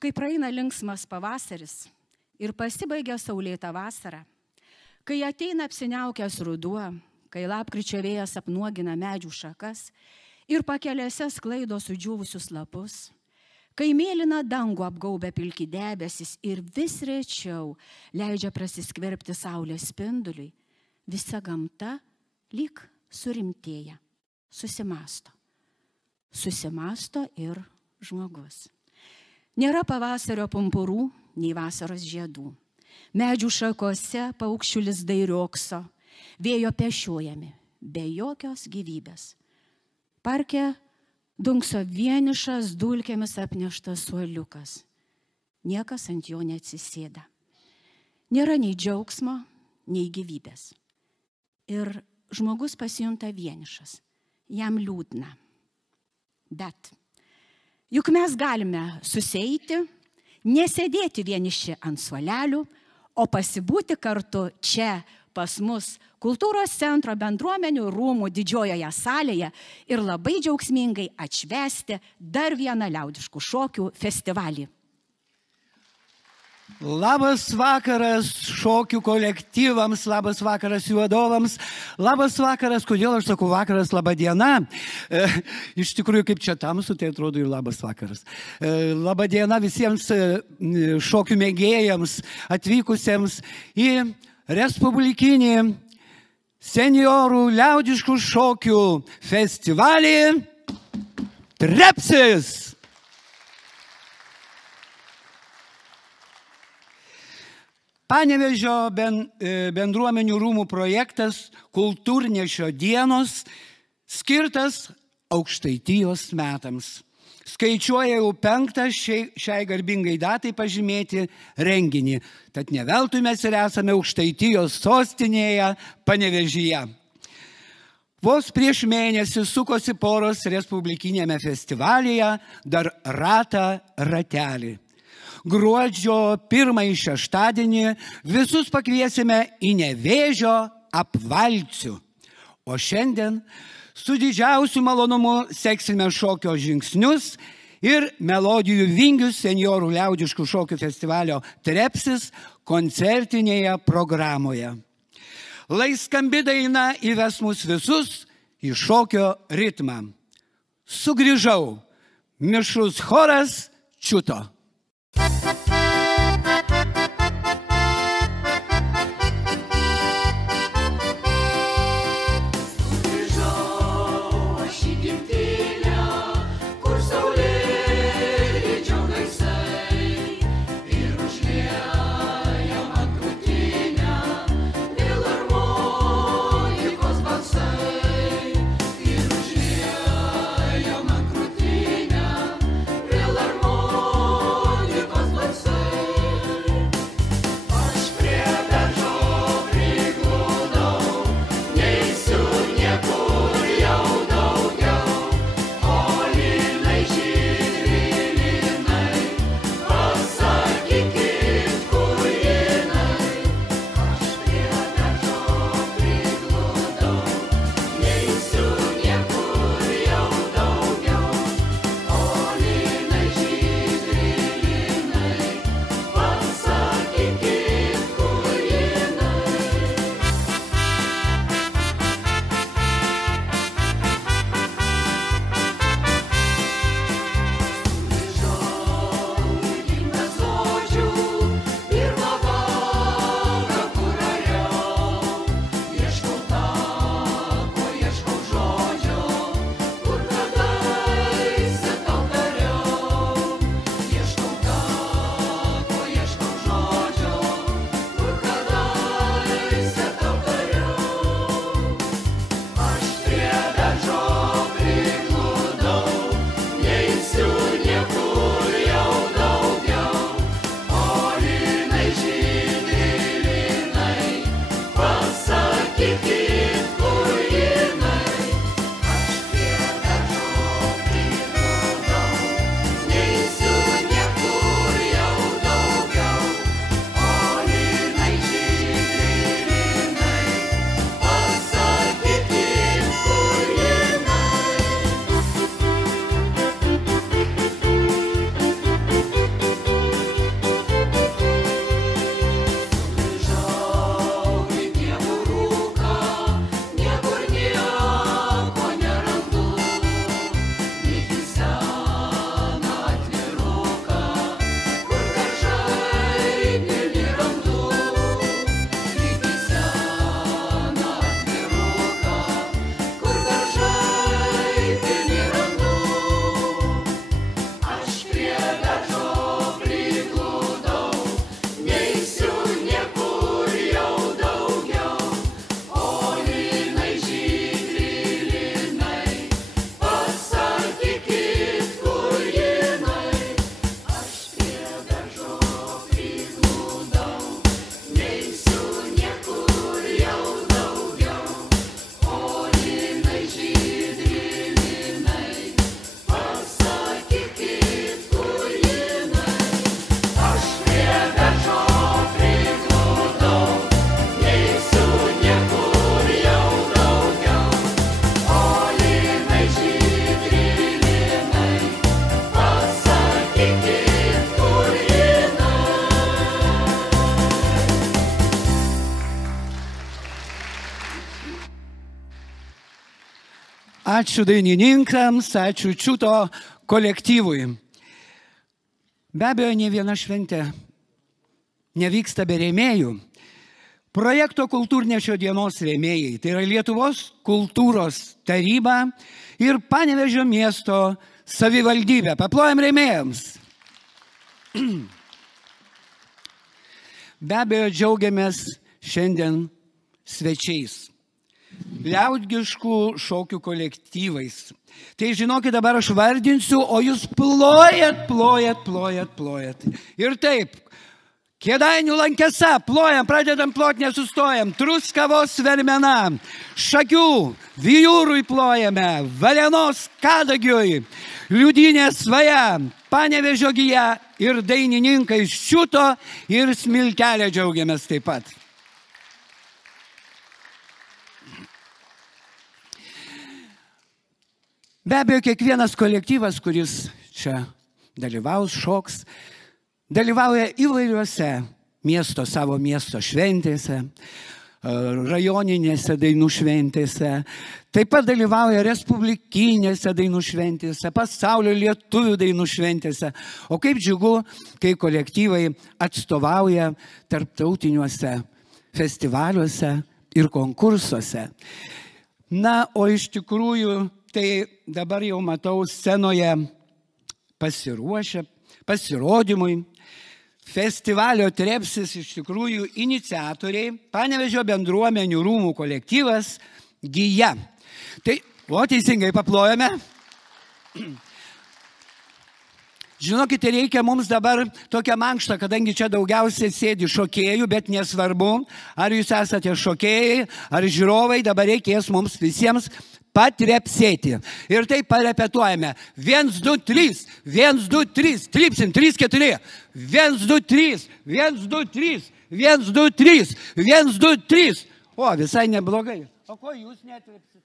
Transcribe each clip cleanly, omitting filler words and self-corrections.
Kai praeina linksmas pavasaris ir pasibaigia saulėta vasara, kai ateina apsiniaukęs ruduo, kai lapkričio vėjas apnuogina medžių šakas ir pakelėse sklaido sudžiūvusius lapus, kai mėlyna dangų apgaubia pilki debesis ir vis rečiau leidžia prasiskverbti saulės spinduliui, visa gamta lyg surimtėja, susimąsto. Susimąsto ir žmogus. Nėra pavasario pumpurų, nei vasaros žiedų. Medžių šakose paukščių lizdai riokso, vėjo pešiojami, be jokios gyvybės. Parke dunkso vienišas dulkėmis apneštas suoliukas. Niekas ant jo neatsisėda. Nėra nei džiaugsmo, nei gyvybės. Ir žmogus pasijunta vienišas, jam liūdna. Bet juk mes galime susieiti, nesėdėti vieniši ant suolelių, o pasibūti kartu čia pas mus Kultūros centro bendruomenių rūmų didžiojoje salėje ir labai džiaugsmingai atšvęsti dar vieną liaudiškų šokių festivalį. Labas vakaras šokių kolektyvams, labas vakaras jų vadovams, labas vakaras, kodėl aš sakau vakaras, laba diena. Iš tikrųjų, kaip čia tamsu, tai atrodo ir labas vakaras. Laba diena visiems šokių mėgėjams atvykusiems į Respublikinį seniorų liaudiškų šokių festivalį Trepsis. Panevėžio bendruomenių rūmų projektas Kultūrnešio dienos skirtas Aukštaitijos metams. Skaičiuoja jau 5. šiai garbingai datai pažymėti renginį. Tad ne veltui mes ir esame Aukštaitijos sostinėje Panevėžyje. Vos prieš mėnesį sukosi poros Respublikinėme festivalyje dar ratelį. Gruodžio 1 šeštadienį visus pakviesime į Nevėžio apvalcių. O šiandien su didžiausiu malonumu seksime šokio žingsnius ir melodijų vingius seniorų liaudiškų šokių festivalio Trepsis koncertinėje programoje. Lai skambi daina įves mus visus į šokio ritmą. Sugrįžau, mišrus choras čiuto. Filharmonikos balsai. Ačiū dainininkams, ačiū čiuto kolektyvui. Be abejo, ne viena šventė nevyksta be rėmėjų. Projekto Kultūrnešio dienos rėmėjai, tai yra Lietuvos kultūros taryba ir Panevėžio miesto savivaldybė. Paplojam rėmėjams. Be abejo, džiaugiamės šiandien svečiais. Liaudgiškų šokių kolektyvais. Tai žinokit, dabar aš vardinsiu, o jūs plojat. Ir taip, Kėdainių Lankesa, plojam, pradedam plot, nesustojam. Truskavos Vermena, Šakių, Vijūrui plojame, Varėnos Kadagiui, Liudynės Svaja, Panevėžio Gija ir dainininkai Ščiuto ir Smiltelė džiaugiamės taip pat. Be abejo, kiekvienas kolektyvas, kuris čia dalyvaus, šoks, dalyvauja įvairiuose savo miesto šventėse, rajoninėse dainų šventėse, taip pat dalyvauja respublikinėse dainų šventėse, pasaulio lietuvių dainų šventėse. O kaip džiugu, kai kolektyvai atstovauja tarptautiniuose festivaliuose ir konkursuose. Na, o iš tikrųjų, tai dabar jau matau scenoje pasiruošę pasirodymui. Festivalio Trepsis iš tikrųjų iniciatoriai, Panevėžio bendruomenių rūmų kolektyvas Gija. Tai, teisingai paplojame. Žinokite, reikia mums dabar tokią mankštą, kadangi čia daugiausiai sėdi šokėjų, bet nesvarbu, ar jūs esate šokėjai, ar žiūrovai, dabar reikės mums visiems patrepsėti. Ir taip parepetuojame. 1, 2, 3, 1, 2, 3, tripsim, 3, 4, 1, 2, 3, 1, 2, 3, 1, 2, 3, 1, 2, 3. O, visai neblogai. O ko jūs netrepsit?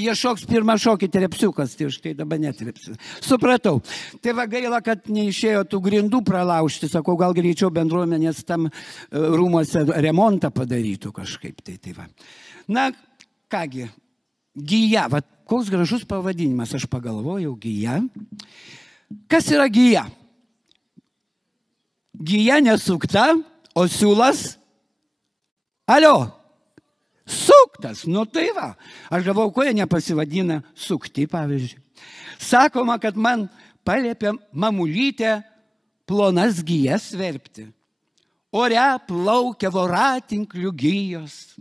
Jie šoks pirmą šokį trepsiukas, tai štai dabar netrepsit. Supratau. Tai va gaila, kad neišėjo tų grindų pralaužti, sakau, gal greičiau bendruomenės tam rūmuose remontą padarytų kažkaip. Tai va. Na, kągi. Gija, va, koks gražus pavadinimas, aš pagalvojau, Gija. Kas yra Gija? Gija nesukta, o siūlas, suktas, nu tai va. Aš galvau, ko jie nepasivadina sukti, pavyzdžiui. Sakoma, kad man paliepė mamulytė plonas gijas verpti. Ore plaukia voratinklių gijos.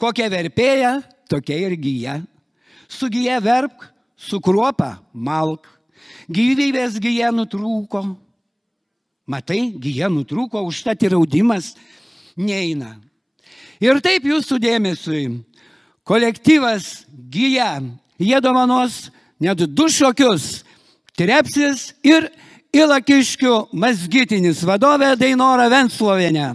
Kokia verpėja, tokia ir gija. Su gija verpk, su kruopa malk. Gyvybės gija nutrūko. Matai, gija nutrūko, užtat ir raudimas neina. Ir taip jūsų dėmesiui. Kolektyvas Gija. Jie dovanos net 2 šokius. Trepsis ir Ilakiškių mazgitinis vadovė Dainora Venclovienė.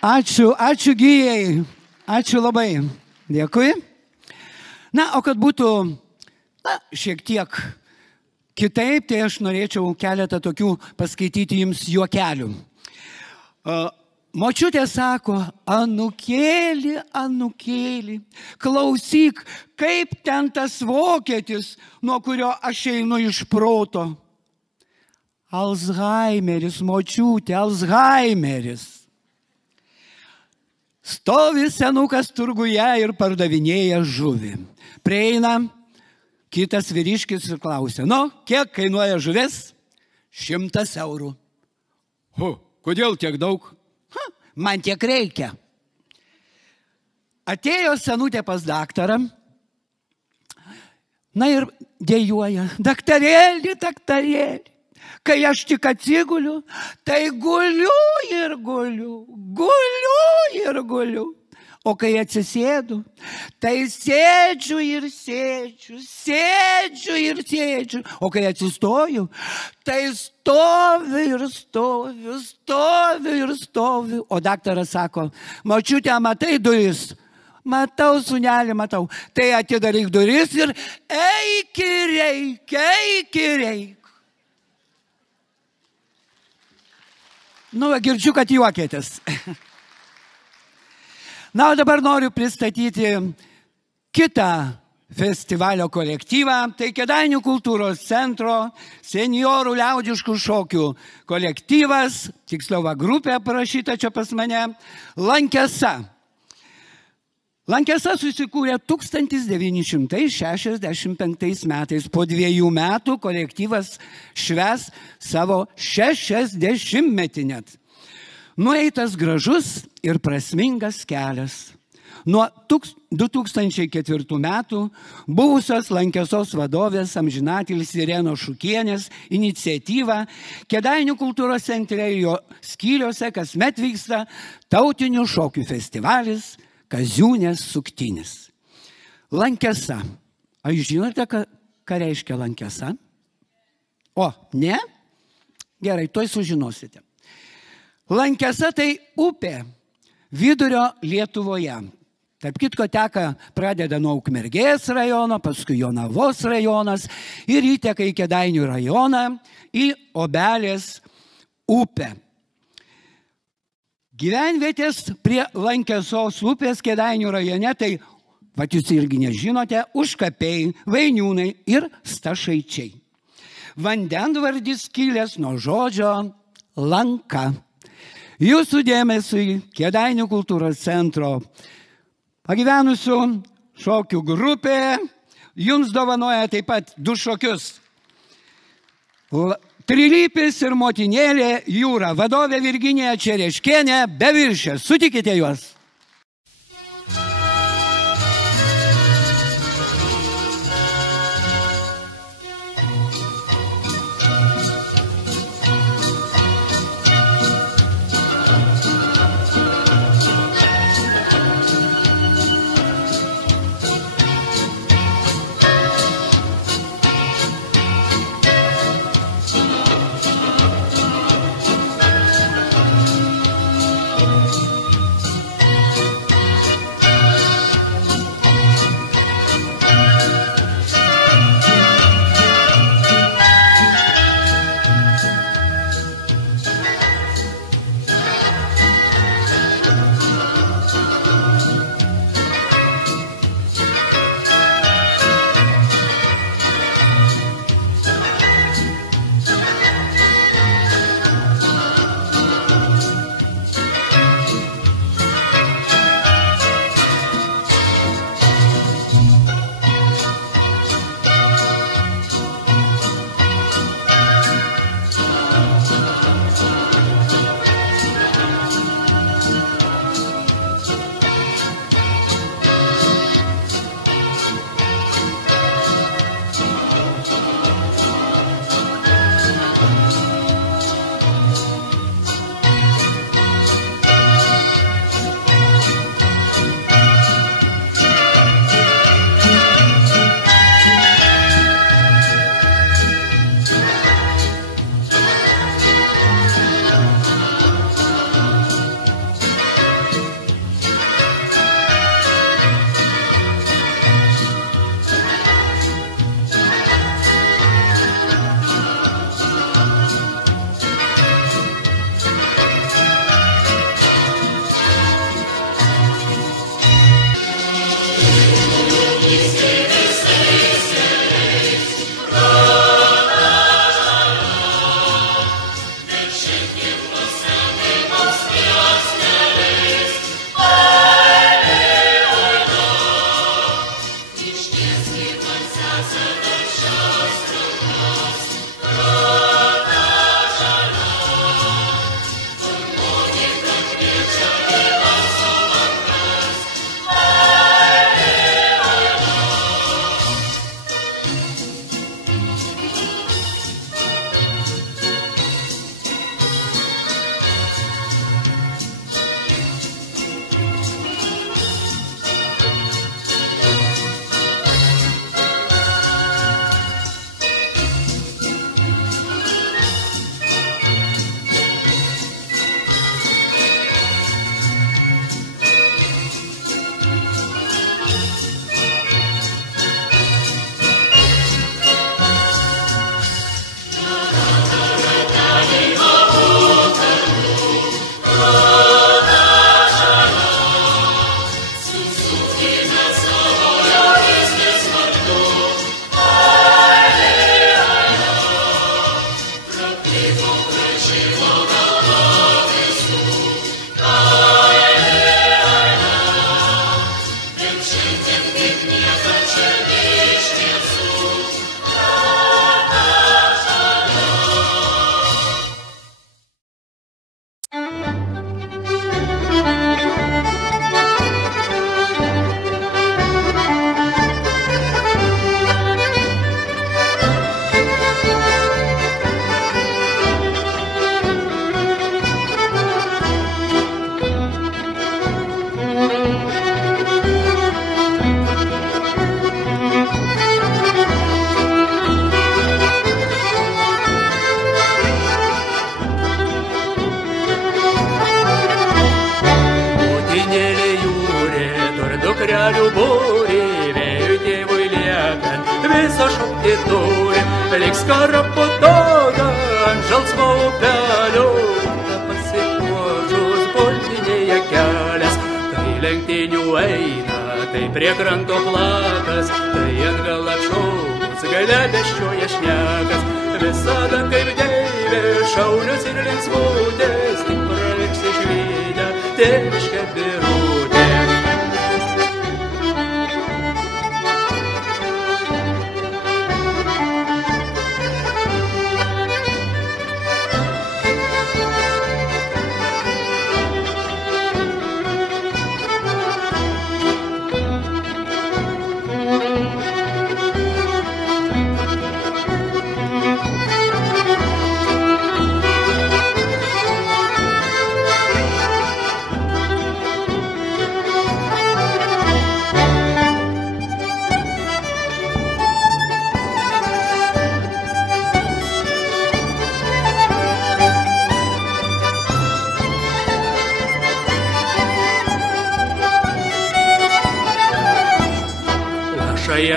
Ačiū Gijai. Ačiū labai. Dėkui. Na, o kad būtų šiek tiek kitaip, tai aš norėčiau keletą tokių paskaityti jums juokelių. Močiutė sako, anūkėli, klausyk, kaip ten tas vokietis, nuo kurio aš einu iš proto. Alzheimeris, močiutė, Alzheimeris. Stovi senukas turguje ir pardavinėja žuvį. Prieina kitas vyriškis ir klausia, kiek kainuoja žuvis? 100 eurų. Kodėl tiek daug? Man tiek reikia. Atėjo senutė pas daktarą. Na ir dėjuoja, daktarėli. Kai aš tik atsiguliu, tai guliu ir guliu. O kai atsisėdu, tai sėdžiu ir sėdžiu. O kai atsistoju, tai stoviu. O daktaras sako, močiutė, matai duris? Matau, sūnelį, matau. Tai atidaryk duris ir eik. Girdžiu, kad juokėtės. Na, o dabar noriu pristatyti kitą festivalio kolektyvą. Tai Kėdainių kultūros centro senjorų liaudiškų šokių kolektyvas, tiksliau grupė parašyta čia pas mane, Lankesa. Lankesa susikūrė 1965 metais. Po 2 metų kolektyvas švęs savo 60-metį net. Nueitas gražus ir prasmingas kelias. Nuo 2004 metų buvusios Lankesos vadovės amžinatilsį Irenos Šukienės iniciatyva Kėdainių kultūros centre ir jo skyriuose kasmet vyksta tautinių šokių festivalis Kaziūnės suktinis. Lankesa. Ar jūs žinote, ką reiškia Lankesa? O, ne? Gerai, tuoj sužinosite. Lankesa tai upė vidurio Lietuvoje. Tarp kitko teka, pradeda nuo Ukmergės rajono, paskui Jonavos rajonas ir įteka į Kėdainių rajoną, į Obelės upę. Gyvenvietės prie Lankesos upės Kėdainių rajone, tai, jūs irgi nežinote, Užkapiai, Vainiūnai ir Stašaičiai. Vandenvardis kilęs nuo žodžio lanka. Jūsų dėmesiui Kėdainių kultūros centro pagyvenusių šokių grupė jums dovanoja taip pat 2 šokius. Trilypis ir motinėlė Jūra, vadovė Virginija Čereškienė, Beviršė. Sutikite juos. ikrelių būrį, vėjų tėvui liekant, visą šaukti turi, liks karaputoga ant žalsvo upelio, pasikuožus boltinėje kelias, tai lenktynių eina, tai prie kranto plakas, tai atgal atšaukus, gale deščioje šnekas, visada kaip deivė, šaunios ir linksmutės, tik praliks išvydę, tėviška birutė.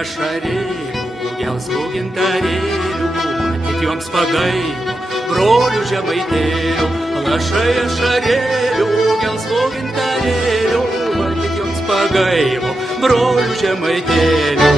Šarėlių, gelsvų gintarėlių, matyt joms pagailo, brolių žemaitėlių. Lašai šarėlių, gelsvų gintarėlių, matyt joms pagailo, brolių žemaitėlių.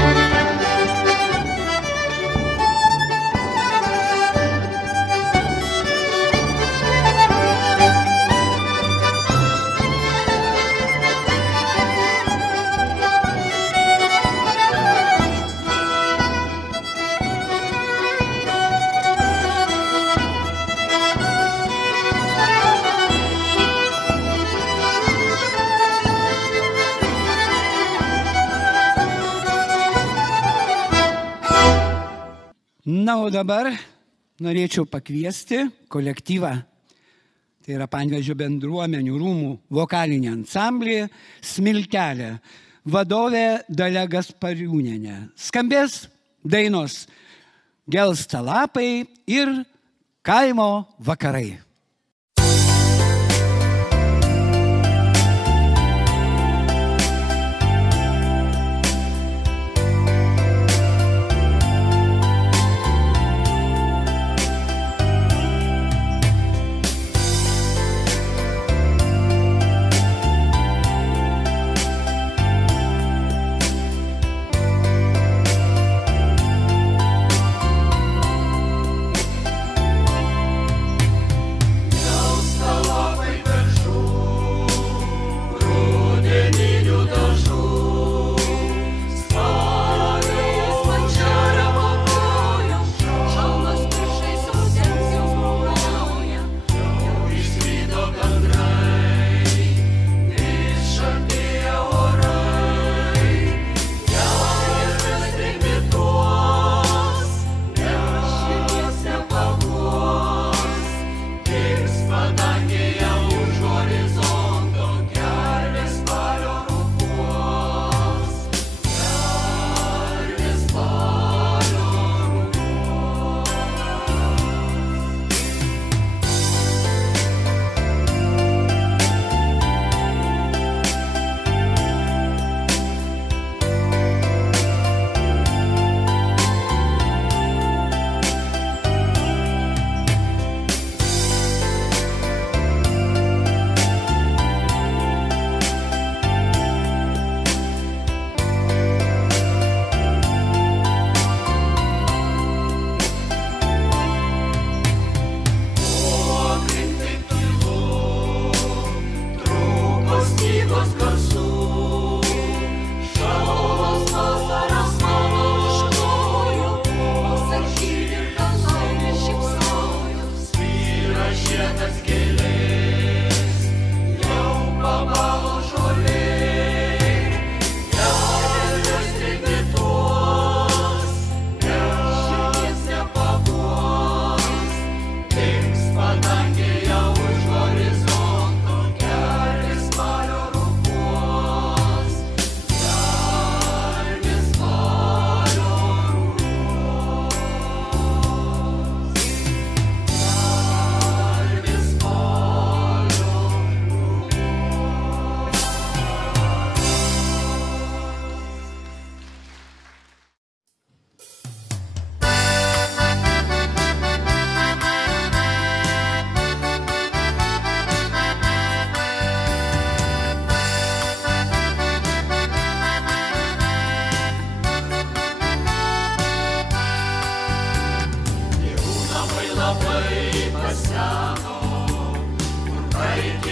Na, o dabar norėčiau pakviesti kolektyvą, tai yra Panevėžio bendruomenių rūmų vokalinį ansamblį Smiltelė, vadovė Dalia Gaspariūnienė. Skambės dainos Gelsta lapai ir Kaimo vakarai.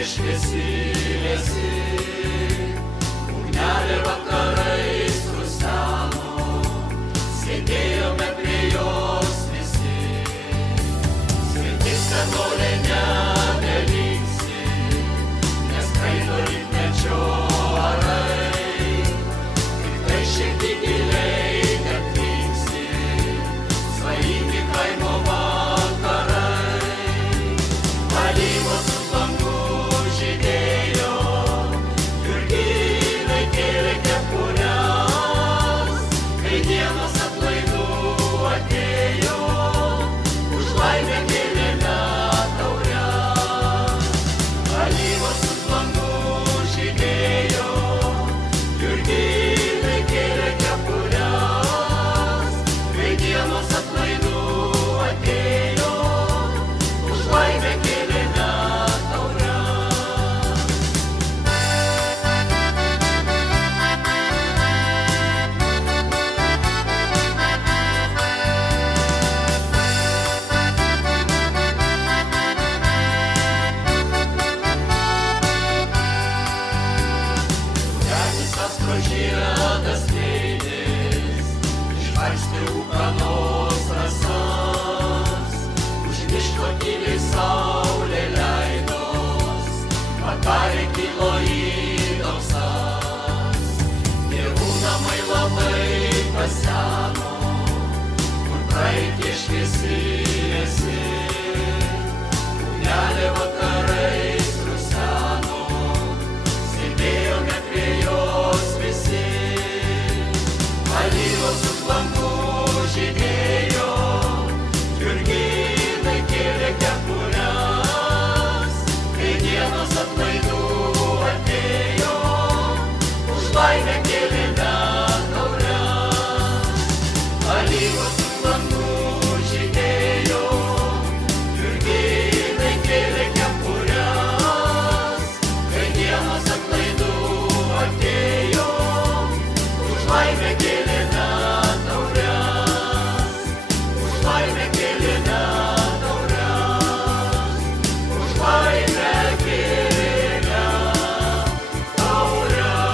šviesėsi, ugnelė vakarais ruseno, sėdėjome prie jos visi. Sveiki senolė nebelinksi, nes skraido rytmečio arai, tik tai širdį giliai netriksi, svajingi kaimo vakarai. Alyvos už langų žydėjo, jurginai kėlė kepures, kai dienos atlaidų atėjo, už laimę kėlėme taures. Alyvos už langų žydėjo, jurginai kėlė kepures, kai dienos atlaidų atėjo, už laimę kėlėme taures. Visas pražiedas leidės, išvarstė ūkanos rasas, už miško tyliai saulė leidos, vakarė kilo įdomsas. Tėvų namai labai paseno, kur praeitie šviesėsi, ugnelė vakarais ruseno, sėdėjome prie jos visi. Alyvos už langų žydėjo, jurginai kėlė kepures, kai dienos atlaidų atėjo, už laimę kėlėme taures. Alyvos už langų žydėjo, jurginai kėlė kepures, kai dienos atlaidų atėjo, už laimę kėlėme taures. Už laimę kėlėme taures. Už laimę kėlėme taures.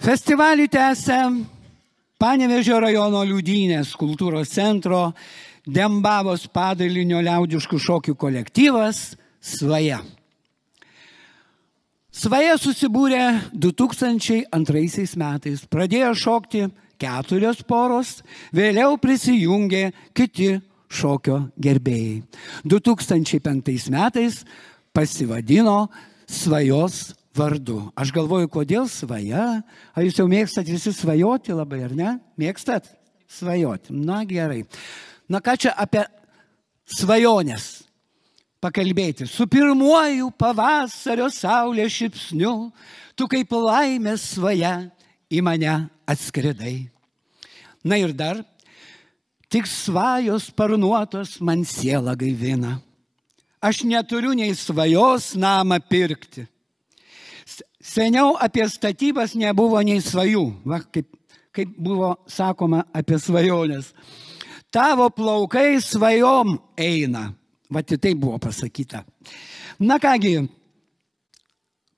Festivalį tęsia Panevėžio rajono Liūdynės kultūros centro Dembavos padalinio liaudiškų šokių kolektyvas Svaja. Svaja susibūrė 2002 metais, pradėjo šokti 4 poros, vėliau prisijungė kiti šokio gerbėjai. 2005 metais pasivadino Svajos vardu. Aš galvoju, kodėl Svaja? Ar jūs jau mėgstat visi svajoti labai, ar ne? Mėgstat svajoti? Na gerai. Na ką čia apie svajonės pakalbėti? Su pirmuoju pavasario saulės šypsniu, tu kaip laimės svaja į mane atskridai. Na ir dar, tik svajos sparnuotos man sielą gaivina. Aš neturiu nei svajos namą pirkti. Seniau apie statybas nebuvo nei svajų, va, kaip buvo sakoma apie svajonės. Tavo plaukai svajom eina. Va, tai buvo pasakyta. Na kągi,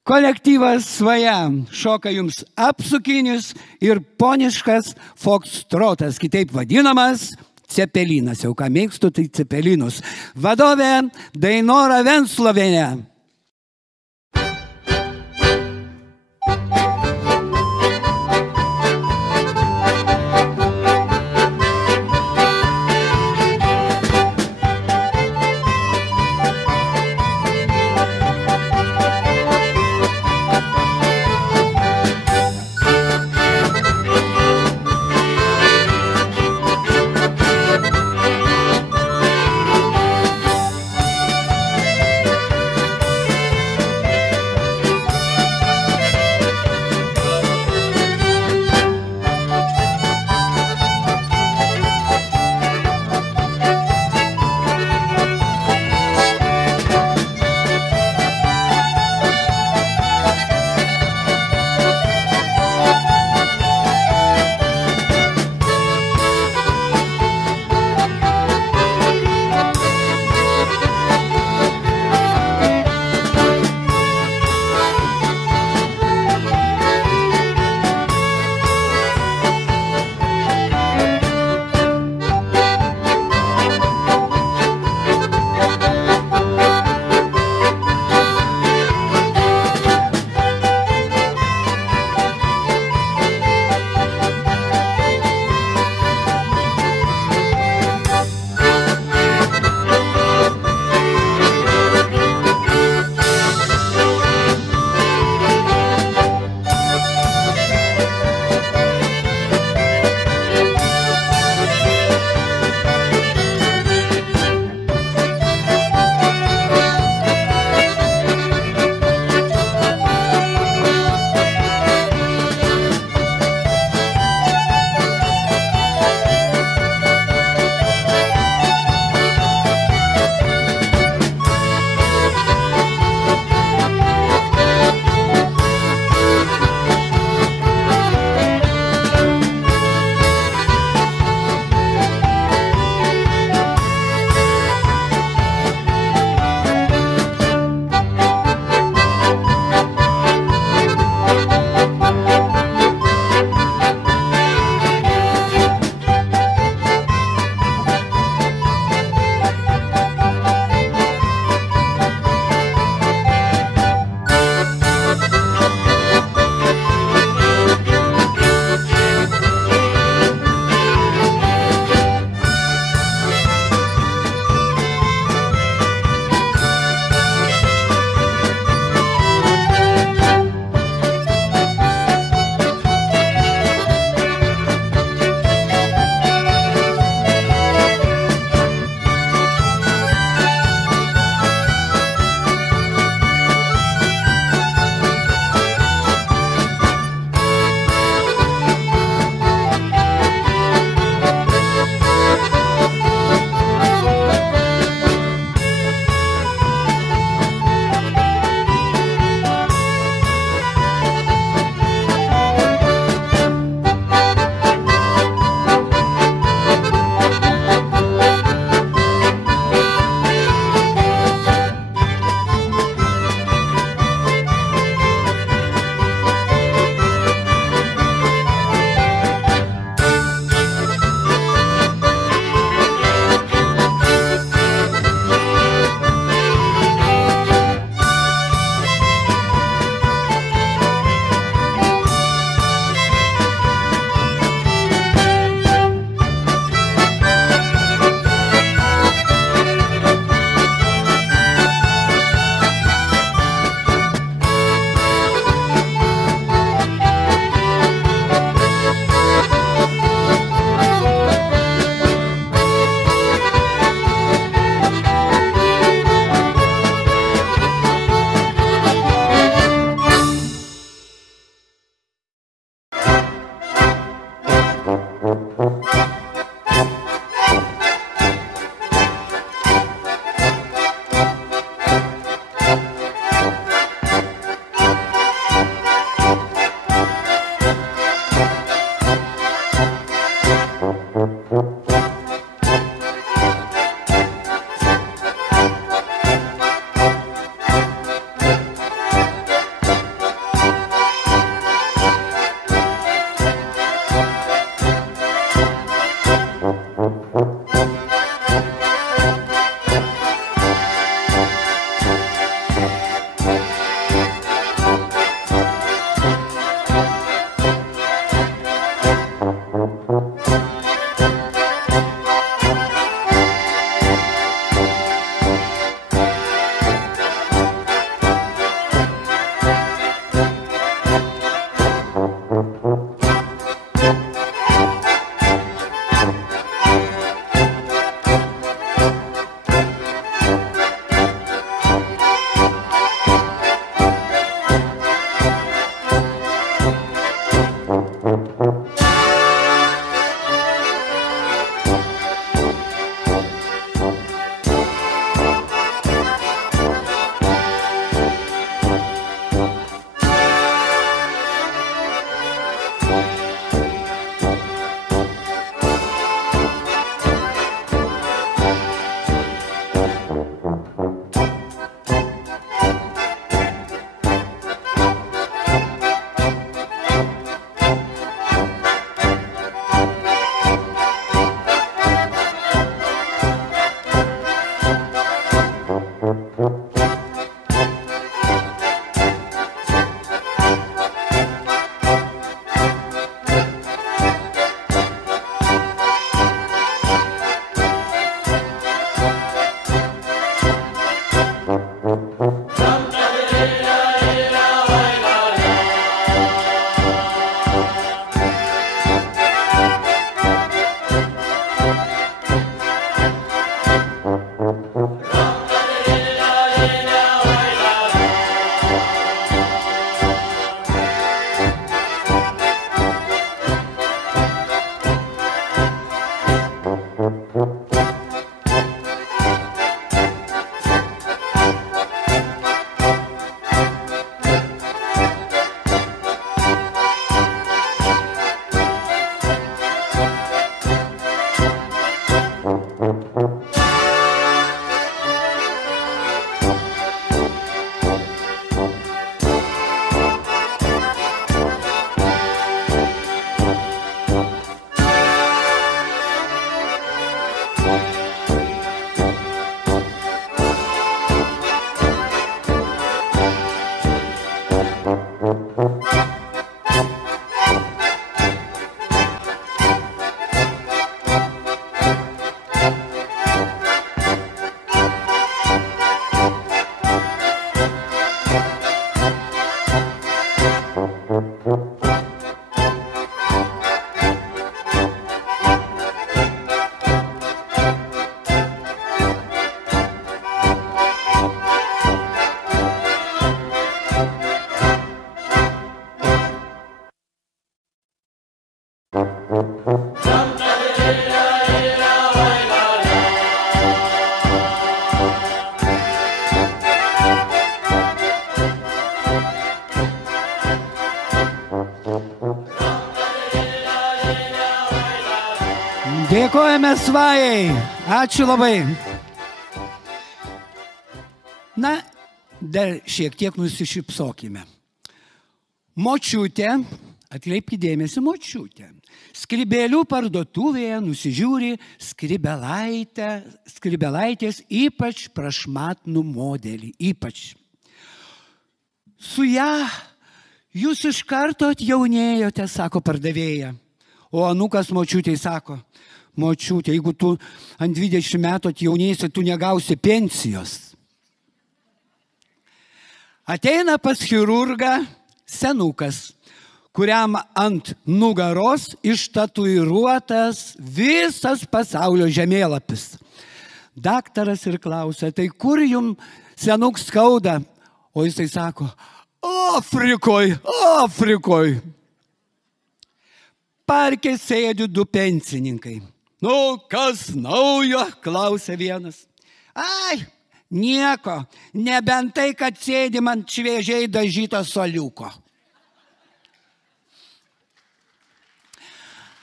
kolektyvas Svaja šoka jums apsukinis ir poniškas fokstrotas, kitaip vadinamas cepelinas. Jau ką mėgstu, tai cepelinus. Vadovė Dainora Venslovienė. Dėkojame svajai. Ačiū labai. Na, dar šiek tiek nusišypsokime. Močiutė, atkreipkite dėmesį, močiutė. Skribėlių parduotuvėje nusižiūri skribelaitės ypač prašmatnų modelį. Ypač. Su ją jūs iš karto atjaunėjote, sako pardavėja. O anūkas močiutei sako, močiutė, jeigu tu ant 20 metų atjaunėsi, tu negausi pensijos. Ateina pas chirurgą senukas, kuriam ant nugaros ištatuiruotas visas pasaulio žemėlapis. Daktaras ir klausia, tai kur jums senuk skauda? O jisai sako, Afrikoj. Parke sėdi du pensininkai. Nu, kas naujo, klausia vienas. Ai, nieko, nebent tai, kad sėdim ant šviežiai dažyto soliuko.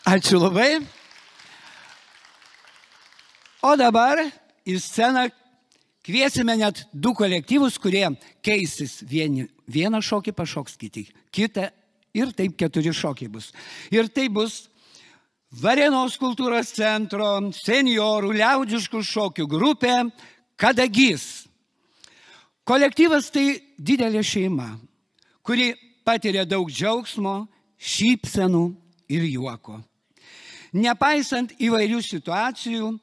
Ačiū labai. O dabar į sceną kviesime net du kolektyvus, kurie keisis. Vieną šokį pašoks kitą. Ir taip 4 šokiai bus. Ir tai bus Varėnos kultūros centro senjorų liaudiškų šokių grupė Kadagys. Kolektyvas tai didelė šeima, kuri patiria daug džiaugsmo, šypsenų ir juoko. Nepaisant įvairių situacijų,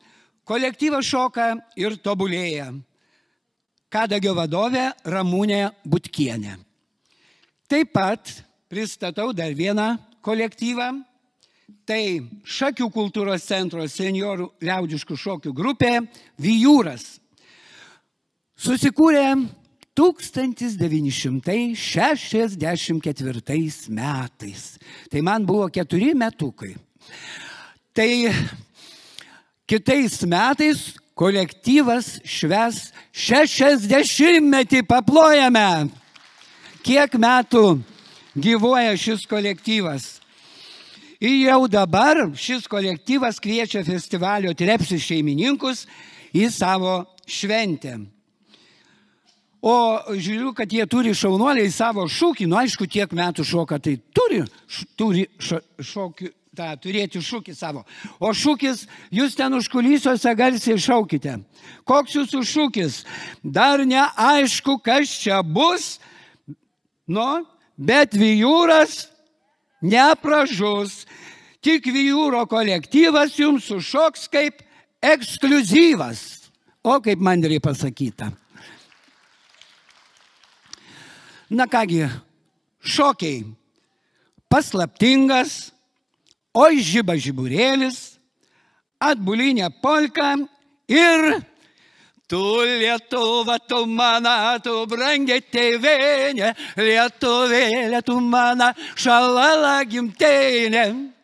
kolektyvas šoka ir tobulėja. Kadagio vadovė Ramūnė Butkienė. Taip pat pristatau dar vieną kolektyvą. Tai Šakių kultūros centro senjorų liaudiškų šokių grupė Vijūras. Susikūrė 1964 metais. Tai man buvo 4 metukai. Tai kitais metais kolektyvas švęs 60-metį, paplojame. Kiek metų gyvuoja šis kolektyvas? Ir jau dabar šis kolektyvas kviečia festivalio Trepsis šeimininkus į savo šventę. O žiūriu, kad jie turi šaunuoliai savo šūkį. Nu, aišku, tiek metų šoka, tai turi turėti šūkį savo. O šūkis, jūs ten užkuliuosiuose garsiai šaukite. Koks jūsų šūkis? Dar neaišku, kas čia bus, bet Vijūras nepražus. Tik Vijūro kolektyvas jums sušoks kaip ekskliuzyvas. O kaip mandriai pasakyta. Na kągi, šokiai. Paslaptingas, oi žiba žiburėlis, atbulinė polka ir tu Lietuva, tu mana, tu brangi tėvynė, Lietuvėlė, tu mana, šalala gimteinė.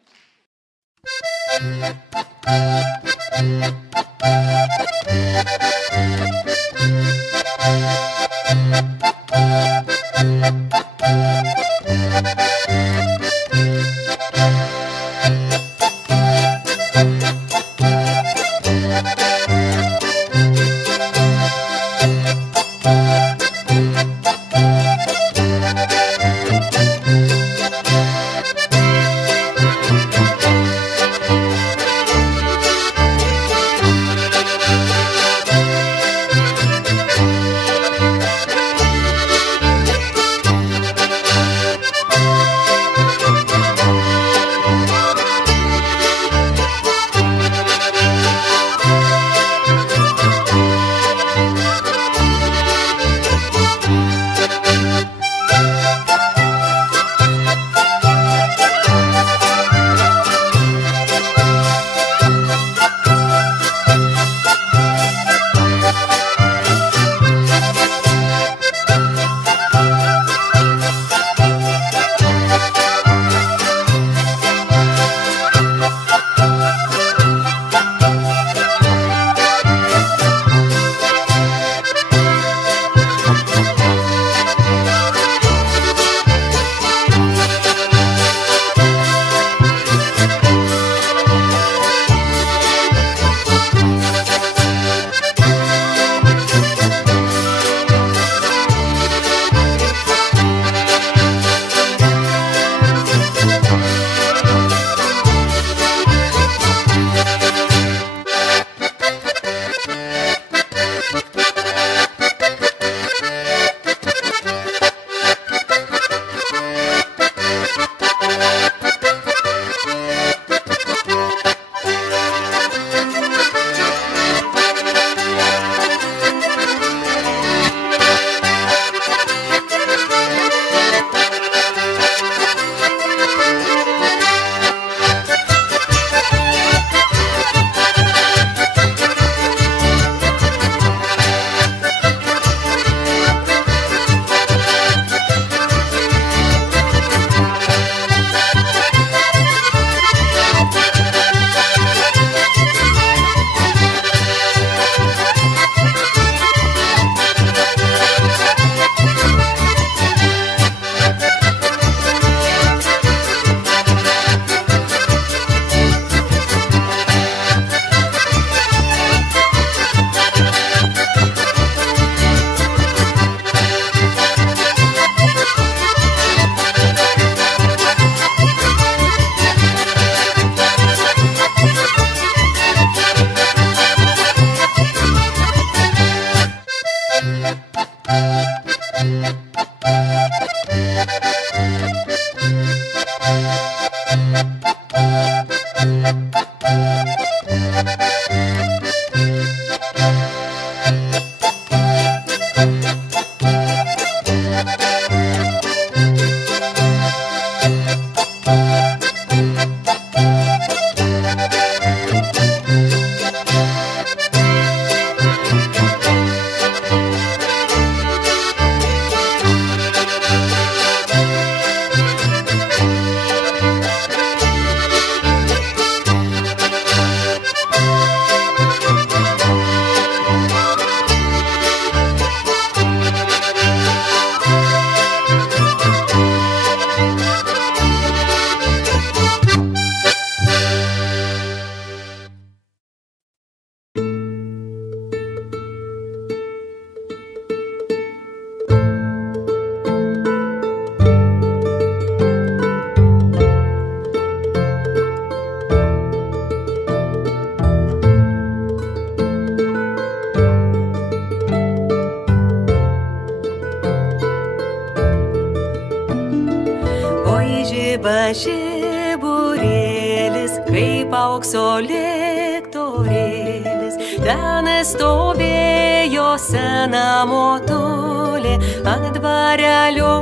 žiburėlis, kaip aukso liktorėlis. Ten stovėjo sena motulė, ant dvarelio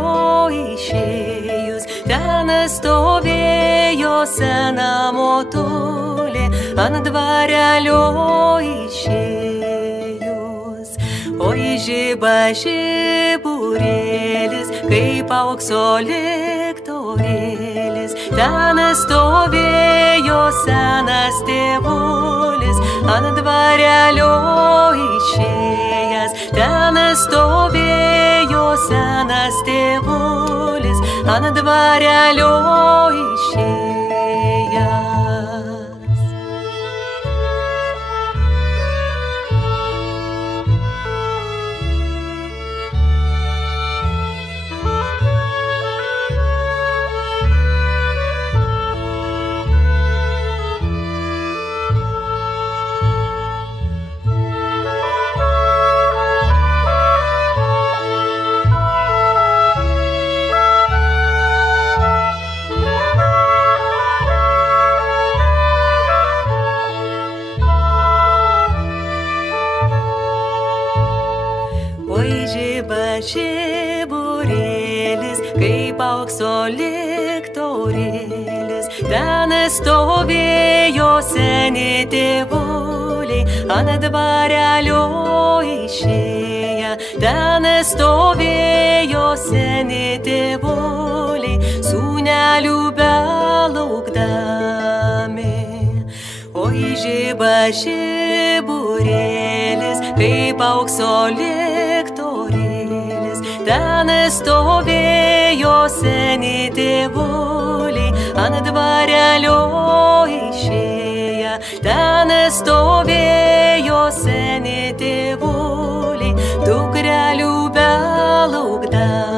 išėjus. Ten stovėjo sena motulė, ant dvarelio išėjus. Oi žiba žiburėlis, kaip aukso liktorėlis. Ten stovėjo senas tėvulis, ant dvarelio išėjęs. Ten stovėjo senas tėvulis, ant dvarelio išėjęs. Žiburėlis, kaip aukso liktorėlis. Ten stovėjo seni tėvuliai, ant dvarelio išėję. Ten stovėjo seni tėvuliai, sūnelių belaukdami. Oi žiba žiburėlis, kaip aukso liktorėlis. Ten stovėjo seni tėvuliai, ant dvarelio išėję. Ten stovėjo seni tėvuliai, dukrelių belaukdami.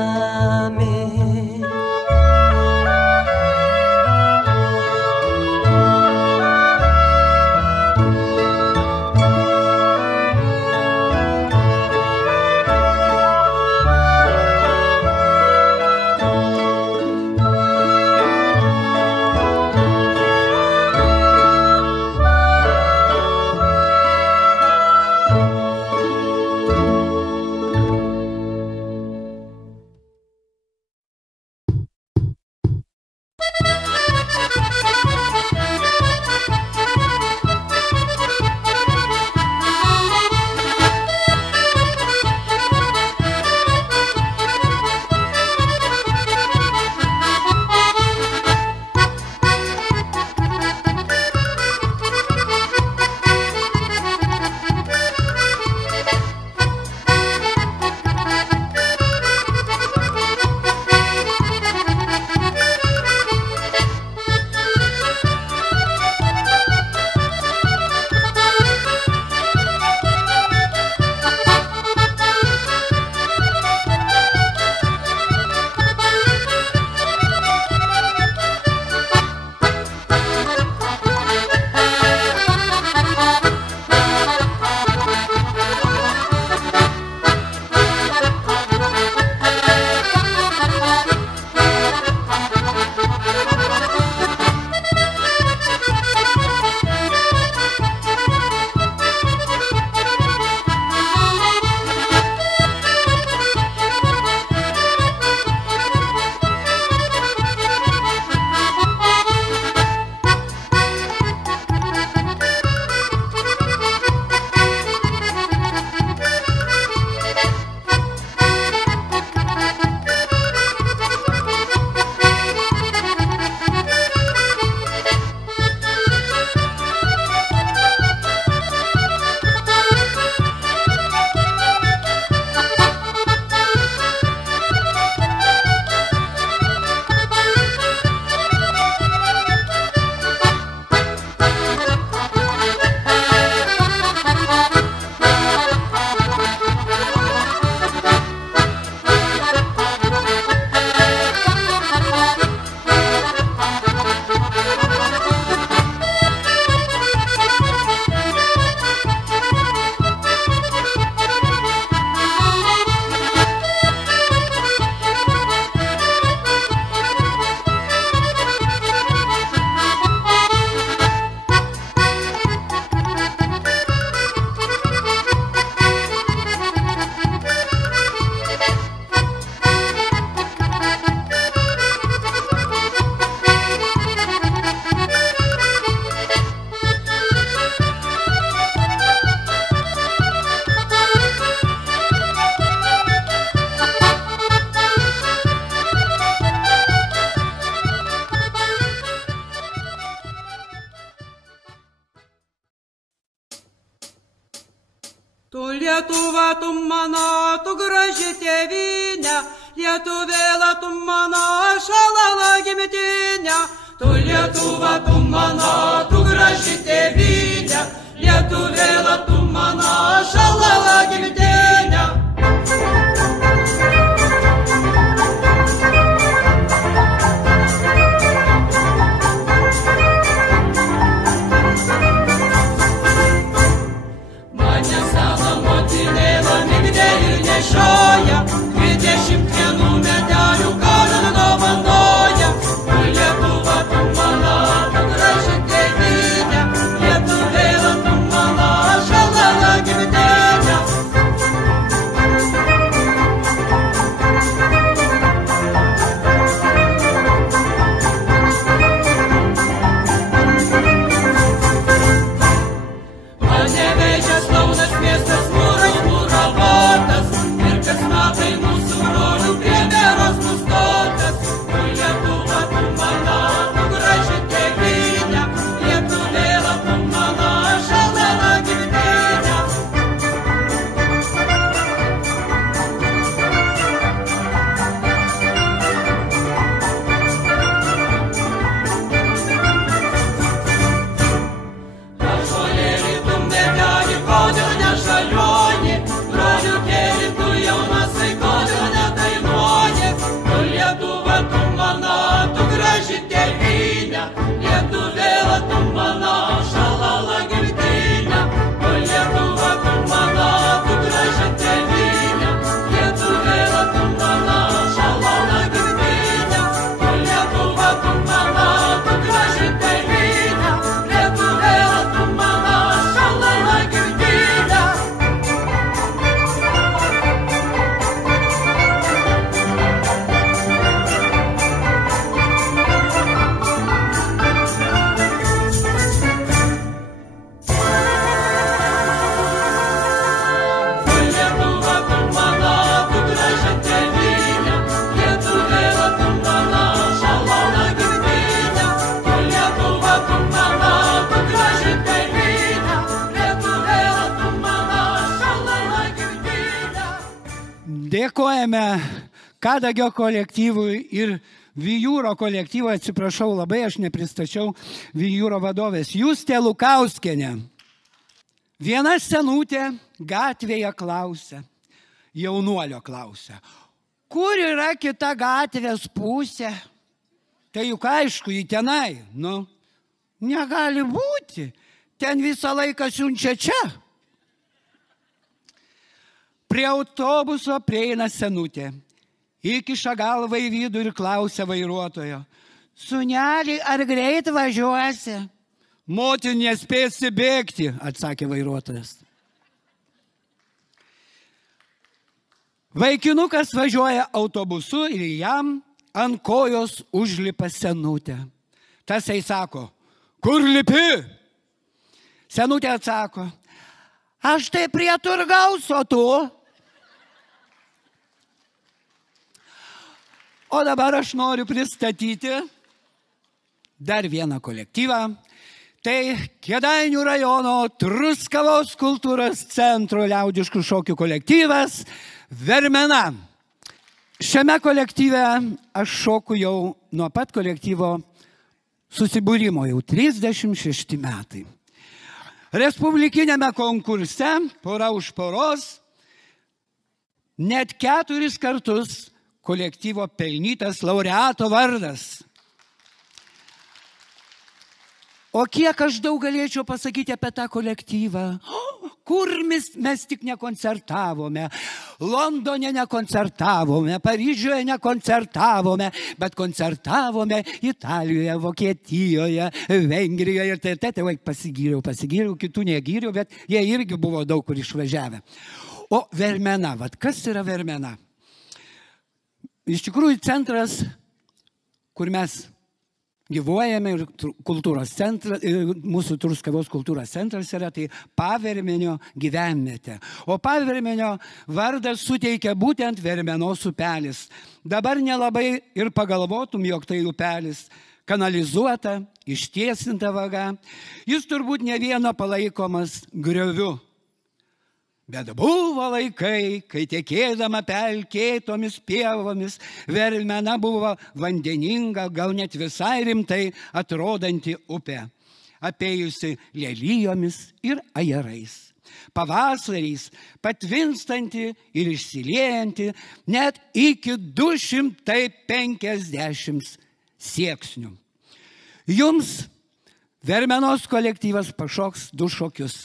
Tu Lietuva, tu mano, tu graži tėvynė, Lietuvėla, tu mano, šalala gimtinė. Tu Lietuva, tu mano, tu graži tėvynė, Lietuvėla, tu mano, šalala gimtinė. Nešioja, 20 dienų medelių karūną dovanoja. Tu Lietuva, tu mano, tu graži tėvynė, Lietuvėla, tu mano, šalala gimtinė. Panevėžės Kaunas miestas mūrais mūravotas, metai mūsų brolių premjeros nustotas. Tu Lietuva, tu mano, tu graži tėvynė, Lietuvėla, tu mano, šalala gimtinė. Ąžuolėli, tu medeli, kodėl nežaliuoji, brolių keli, tu jaunasai, kodėl nedainuoji. Tu Lietuva, tu mano, tu graži tėvynė, Lietuvėla, tu mano, šalala gimtinė. Tu Lietuva, tu mano, tu graži tėvynė, Lietuvėla, tu mano, šalala gimtinė. Tu Lietuva, tu mano, tu graži tėvynė, Lietuvėla, tu mano, šalala gimtinė. Dėkojame Kadagio kolektyvui ir Vijūro kolektyvui. Atsiprašau labai, aš nepristačiau Vijūro vadovės. Justė Lukauskienė. Viena senutė gatvėje klausia, jaunuolio klausia, kur yra kita gatvės pusė? Tai juk aišku, į tenai. Nu, negali būti. Ten visą laiką siunčia čia. Prie autobuso prieina senutė, įkiša galvą į vidų ir klausia vairuotojo. Sūneli, ar greit važiuosi? Motin nespėsi bėgti, atsakė vairuotojas. Vaikinukas važiuoja autobusu ir jam ant kojos užlipa senutė. Tasai sako, kur lipi? Senutė atsako, aš tai prie turgaus, o tu? O dabar aš noriu pristatyti dar vieną kolektyvą. Tai Kėdainių rajono Truskavos kultūros centro liaudiškų šokių kolektyvas Vermena. Šiame kolektyve aš šoku jau nuo pat kolektyvo susibūrimo, jau 36 metai. Respublikinėme konkurse pora už poros net 4 kartus kolektyvo pelnytas laureato vardas. O kiek aš daug galėčiau pasakyti apie tą kolektyvą? Kur mes tik nekoncertavome. Londone nekoncertavome, Paryžiuje nekoncertavome, bet koncertavome Italijoje, Vokietijoje, Vengrijoje. Ir tai pasigyriau, kitų negyriau, bet jie irgi buvo daug kur išvažiavę. O Vermena, kas yra Vermena? Iš tikrųjų centras, kur mes gyvuojame, ir kultūros centras, mūsų Truskavos kultūros centras yra, tai Pavermenio gyvenvietė. O Pavermenio vardas suteikia būtent Vermenos upelis. Dabar nelabai ir pagalvotum, jog tai upelis. Kanalizuota, ištiesinta vaga. Jis turbūt ne vieno palaikomas grioviu. Bet buvo laikai, kai tekėdama pelkėtomis pievomis, Vermena buvo vandeninga, gal net visai rimtai atrodanti upė, apėjusi lelijomis ir ajerais. Pavasariais patvinstanti ir išsiliejanti net iki 250 sieksnių. Jums Vermenos kolektyvas pašoks 2 šokius.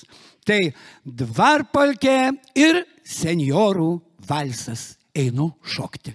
Tai dvarpolkė ir senjorų valsas. Einu šokti.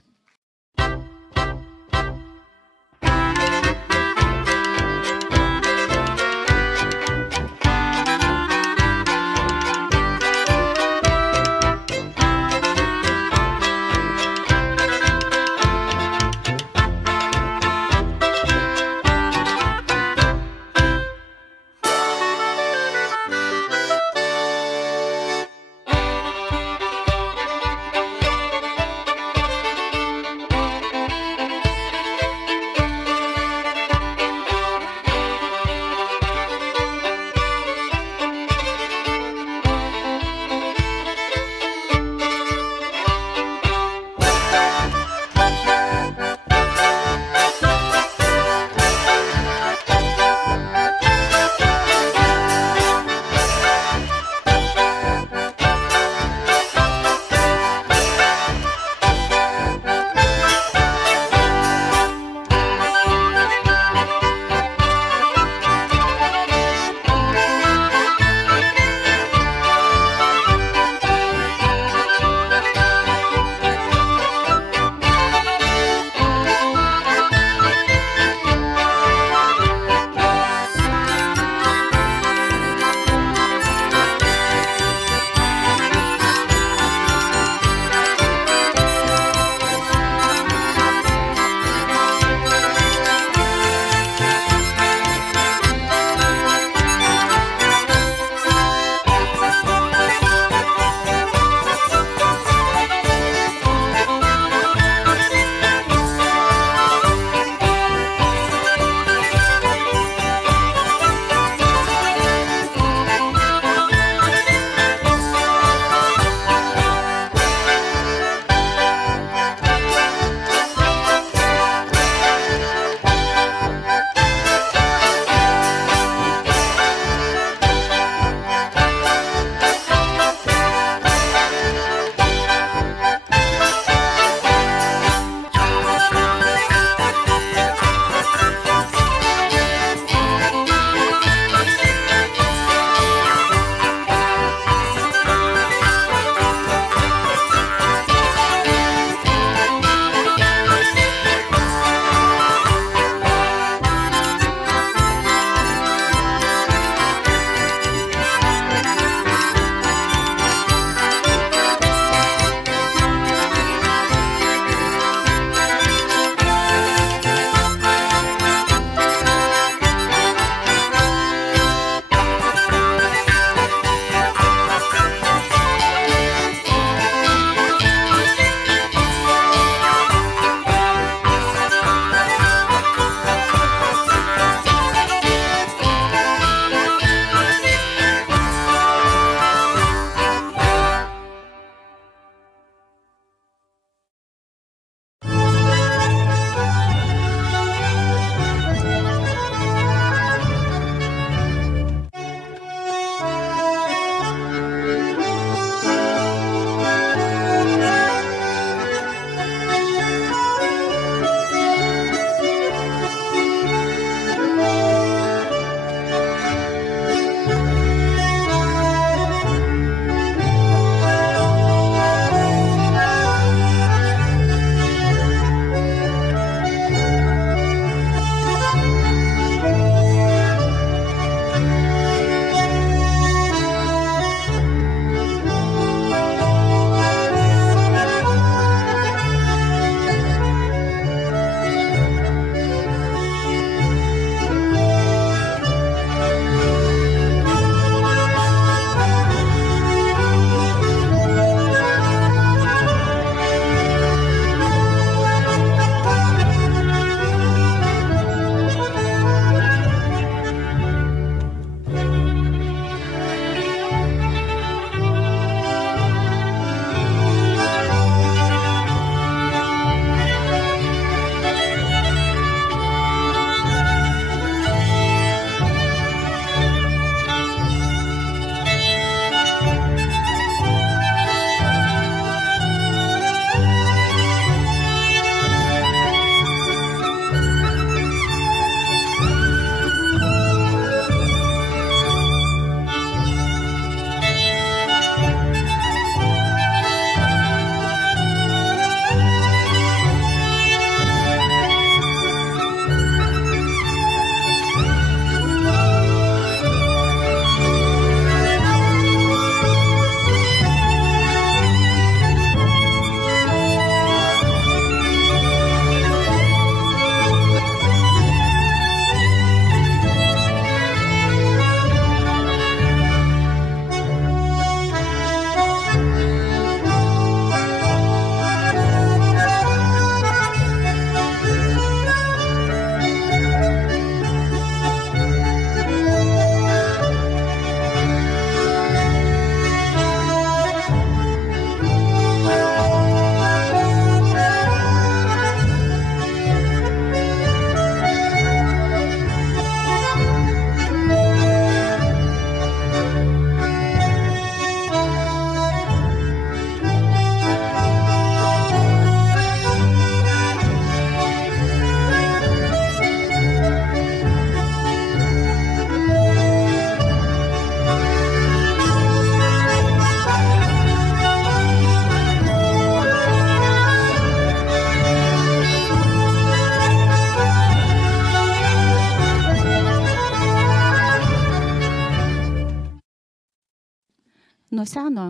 Nuo seno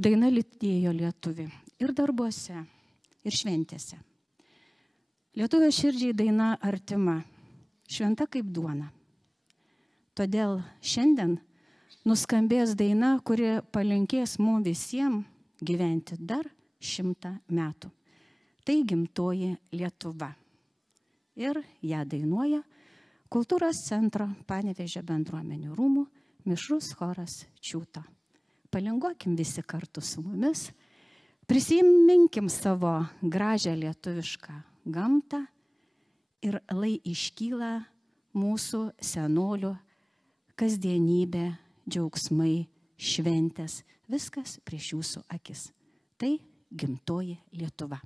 daina lydėjo lietuvį ir darbuose, ir šventėse. Lietuvio širdžiai daina artima, šventa kaip duona. Todėl šiandien nuskambės daina, kuri palinkės mums visiems gyventi dar 100 metų. Tai Gimtoji Lietuva. Ir ją dainuoja Kultūros centro Panevėžio bendruomenių rūmų mišrus choras Čiūto. Palinguokim visi kartu su mumis, prisiminkim savo gražią lietuvišką gamtą ir lai iškyla mūsų senolių kasdienybė, džiaugsmai, šventės, viskas prieš jūsų akis. Tai Gimtoji Lietuva.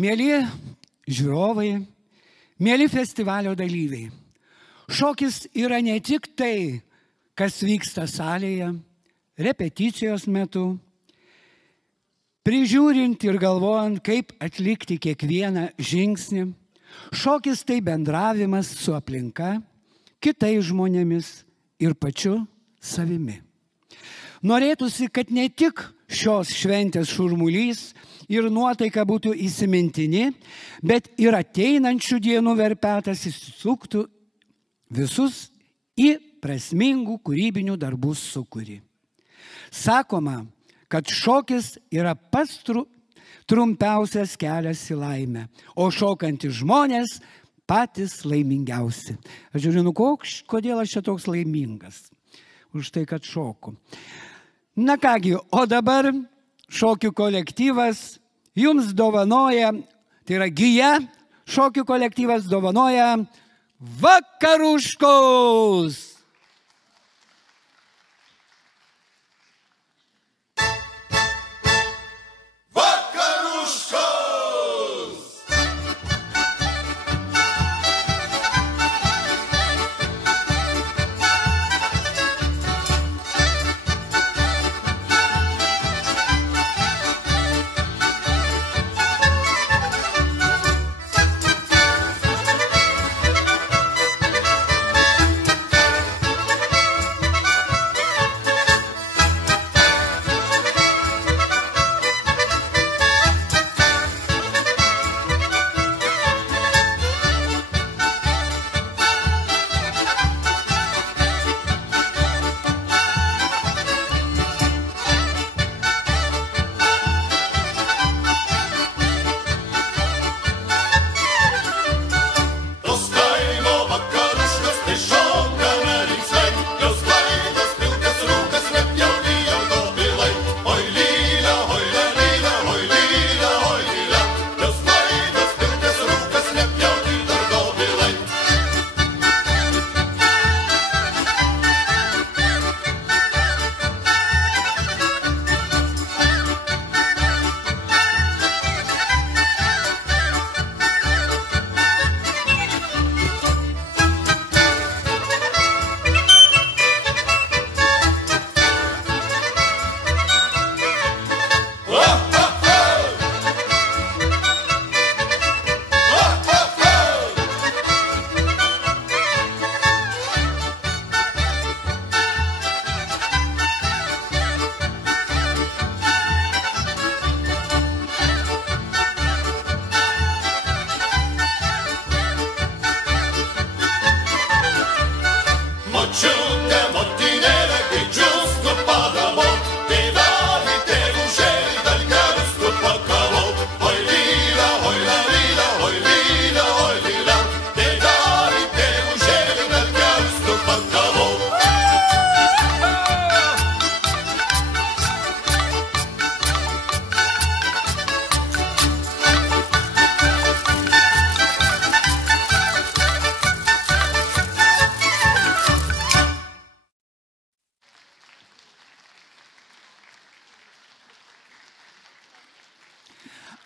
Mėly žiūrovai, mėly festivalio dalyviai, šokis yra ne tik tai, kas vyksta salėje, repeticijos metu, prižiūrint ir galvojant, kaip atlikti kiekvieną žingsnį. Šokis tai bendravimas su aplinka, kitais žmonėmis ir pačiu savimi. Norėtųsi, kad ne tik šios šventės šurmulys ir nuotaika būtų įsimintini, bet ir ateinančių dienų verpetas įsisuktų visus į prasmingų kūrybinių darbų sūkurį. Sakoma, kad šokis yra pats trumpiausias kelias į laimę, o šokantys žmonės patys laimingiausi. Aš žiūrėjau, kodėl aš čia toks laimingas? Už tai, kad šoku. Na kągi, o dabar šokių kolektyvas jums dovanoja, tai yra Gija, šokių kolektyvas dovanoja vakaruškos.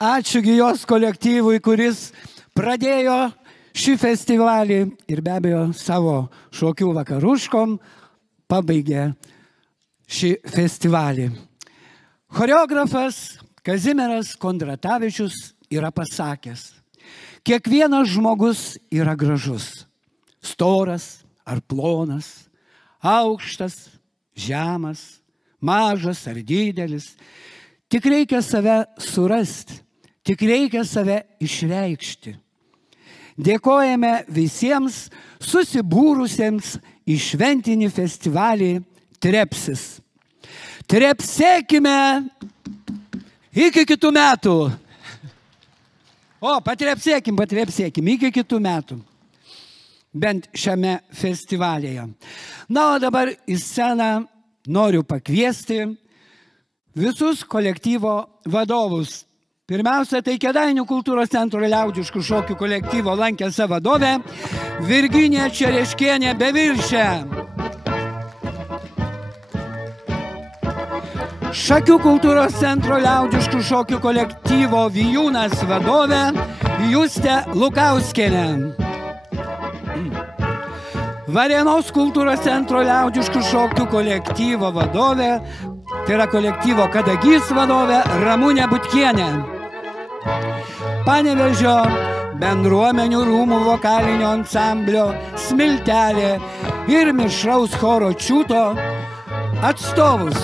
Ačiūgi jos kolektyvui, kuris pradėjo šį festivalį ir be abejo savo šokių vakaruškom pabaigė šį festivalį. Choreografas Kazimieras Kondratavičius yra pasakęs, kiekvienas žmogus yra gražus, storas ar plonas, aukštas, žemas, mažas ar didelis. Tik reikia save surasti, tik reikia save išreikšti. Dėkojame visiems susibūrusiems į šventinį festivalį Trepsis. Trepsėkime iki kitų metų. O, patrepsėkim iki kitų metų. Bent šiame festivalyje. Na, o dabar į sceną noriu pakviesti visus kolektyvo vadovus. Pirmiausia, tai Kėdainių kultūros centro liaudiškų šokių kolektyvo lankėsi vadovė Virginija Čereškienė Beviršė. Šakių kultūros centro liaudiškų šokių kolektyvo Vijūnas vadovė Justė Lukauskienė. Varėnos kultūros centro liaudiškų šokių kolektyvo vadovė, tai yra kolektyvo Kadagys vadovė Ramunė Butkienė. Panevėžio bendruomenių rūmų vokalinio ansamblio Smiltelė ir mišraus choro Čiūto atstovus.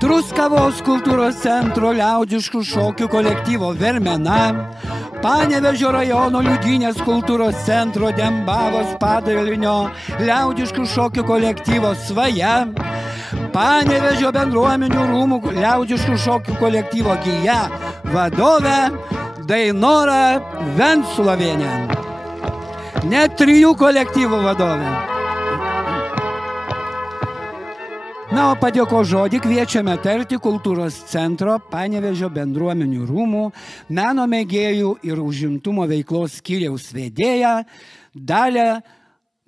Truskavos kultūros centro liaudiškų šokių kolektyvo Vermena, Panevėžio rajono Liudynės kultūros centro Dembavos padalinio liaudiškų šokių kolektyvo Svaja, Panevėžio bendruomenių rūmų liaudiškų šokių kolektyvo Gija vadovė Dainora Venslovienė. Net 3 kolektyvų vadovė. Na, o padėko žodį kviečiame tarti kultūros centro Panevėžio bendruomenių rūmų meno mėgėjų ir užimtumo veiklos skyriaus vedėją Dalią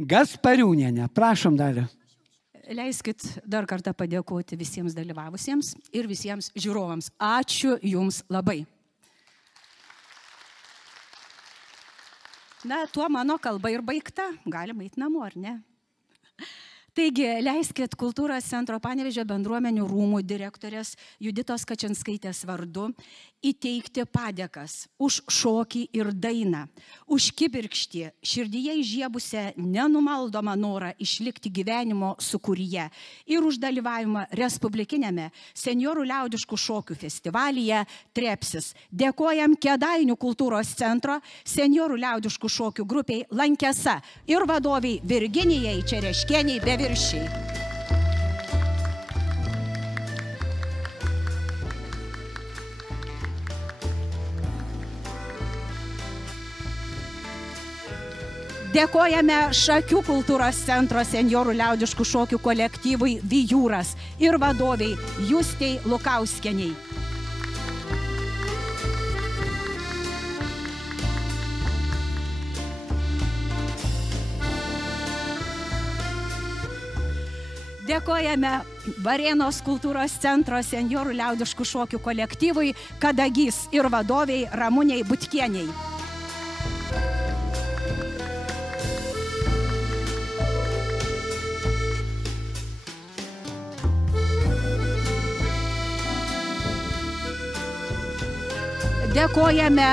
Gaspariūnienę. Prašom, Dalia. Leiskit dar kartą padėkoti visiems dalyvavusiems ir visiems žiūrovams. Ačiū Jums labai. Na, tuo mano kalba ir baigta. Galim eiti namo, ar ne? Taigi, leiskit kultūros centro Panevėžio bendruomenių rūmų direktorės Juditos Kačinskaitės vardu įteikti padėkas už šokį ir dainą, už kibirkštį, širdyje įžiebusią nenumaldomą norą išlikti gyvenimo sūkuryje ir už dalyvavimą Respublikinėme senjorų liaudiškų šokių festivalyje Trepsis. Dėkojam Kėdainių kultūros centro senjorų liaudiškų šokių grupiai Lankesa ir vadoviai Virginijai Čereškieniai Beviršiai. Dėkojame Šakių kultūros centro senjorų liaudiškų šokių kolektyvui Vijūras ir vadoviai Justei Lukauskieniai. Dėkojame Varėnos kultūros centro senjorų liaudiškų šokių kolektyvui Kadagys ir vadoviai Ramuniai Butkieniai. Dėkojame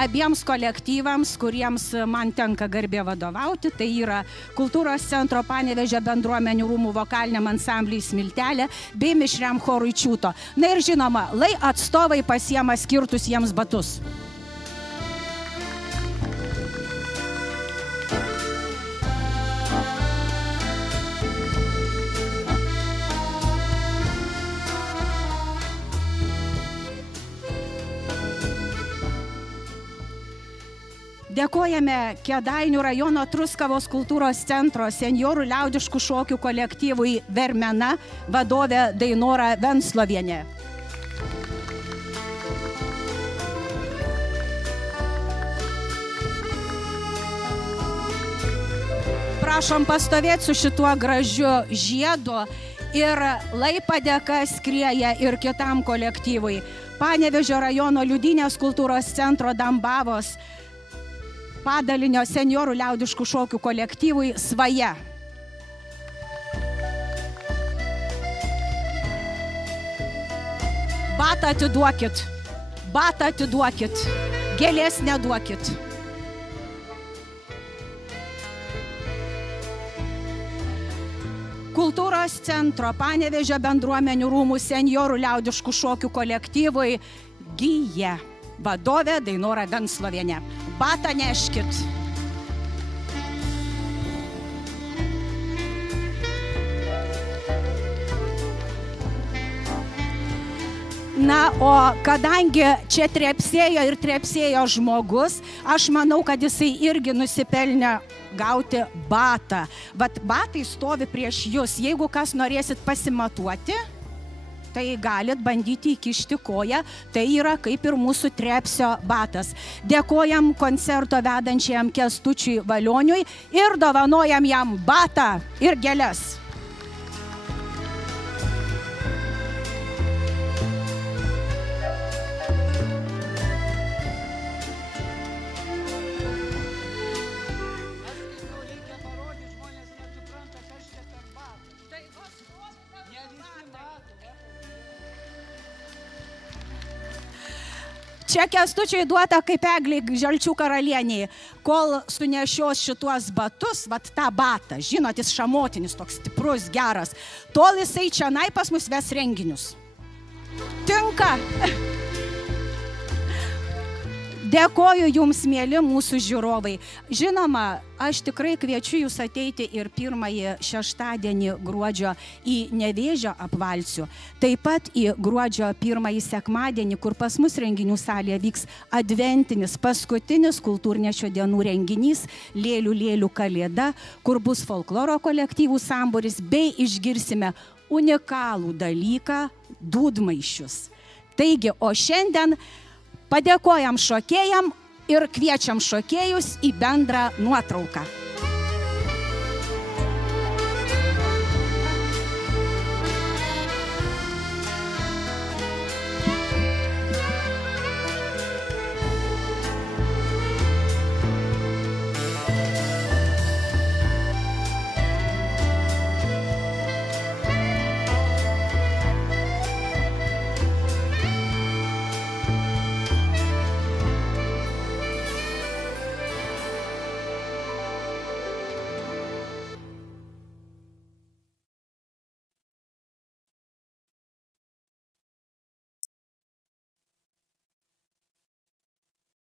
abiems kolektyvams, kuriems man tenka garbė vadovauti. Tai yra kultūros centro Panevėžio bendruomenių rūmų vokaliniam ansambliui Smiltelė bei mišriam chorui Čiūto. Na ir žinoma, lai atstovai pasiema skirtus jiems batus. Dėkojame Kėdainių rajono Truskavos kultūros centro senjorų liaudiškų šokių kolektyvui Vermena vadovė Dainora Venslovienė. Prašom pastovėti su šituo gražiu žiedu Ir lai padėka skrieja ir kitam kolektyvui. Panevėžio rajono Liudynės kultūros centro Dambavos padalinio senjorų liaudiškų šokių kolektyvui Svaja. Batą atiduokit, batą atiduokit, gėlės neduokit. Kultūros centro Panevėžio bendruomenių rūmų senjorų liaudiškų šokių kolektyvui Gija. Vadovė Dainora Venclovienė. Batą neškit. Na, o kadangi čia trepsėjo ir trepsėjo žmogus, aš manau, kad jisai irgi nusipelnė gauti batą. Vat batai stovi prieš jūs. Jeigu kas norėsit pasimatuoti, tai galit bandyti įkišti koją. Tai yra kaip ir mūsų trepsio batas. Dėkojam koncerto vedančiam Kęstučiui Valioniui ir dovanojam jam batą ir gėles. Čia Kęstučiui duota kaip Egliai Žalčių karalieniai, kol sunešios šituos batus, vat tą batą, žinot, jis šamotinis, toks stiprus, geras, tol jisai čia pas mus ves renginius. Tinka. Dėkoju jums, mėly mūsų žiūrovai. Žinoma, aš tikrai kviečiu jūs ateiti ir pirmąjį šeštadienį gruodžio į Nevėžio apvalsių. Taip pat į gruodžio pirmąjį sekmadienį, kur pas mus renginių salėje vyks adventinis, paskutinis kultūrnešio dienų renginys Lėlių lėlių kalėda, kur bus folkloro kolektyvų sambūris, bei išgirsime unikalų dalyką – dūdmaišius. Taigi, o šiandien padėkojam šokėjam ir kviečiam šokėjus į bendrą nuotrauką.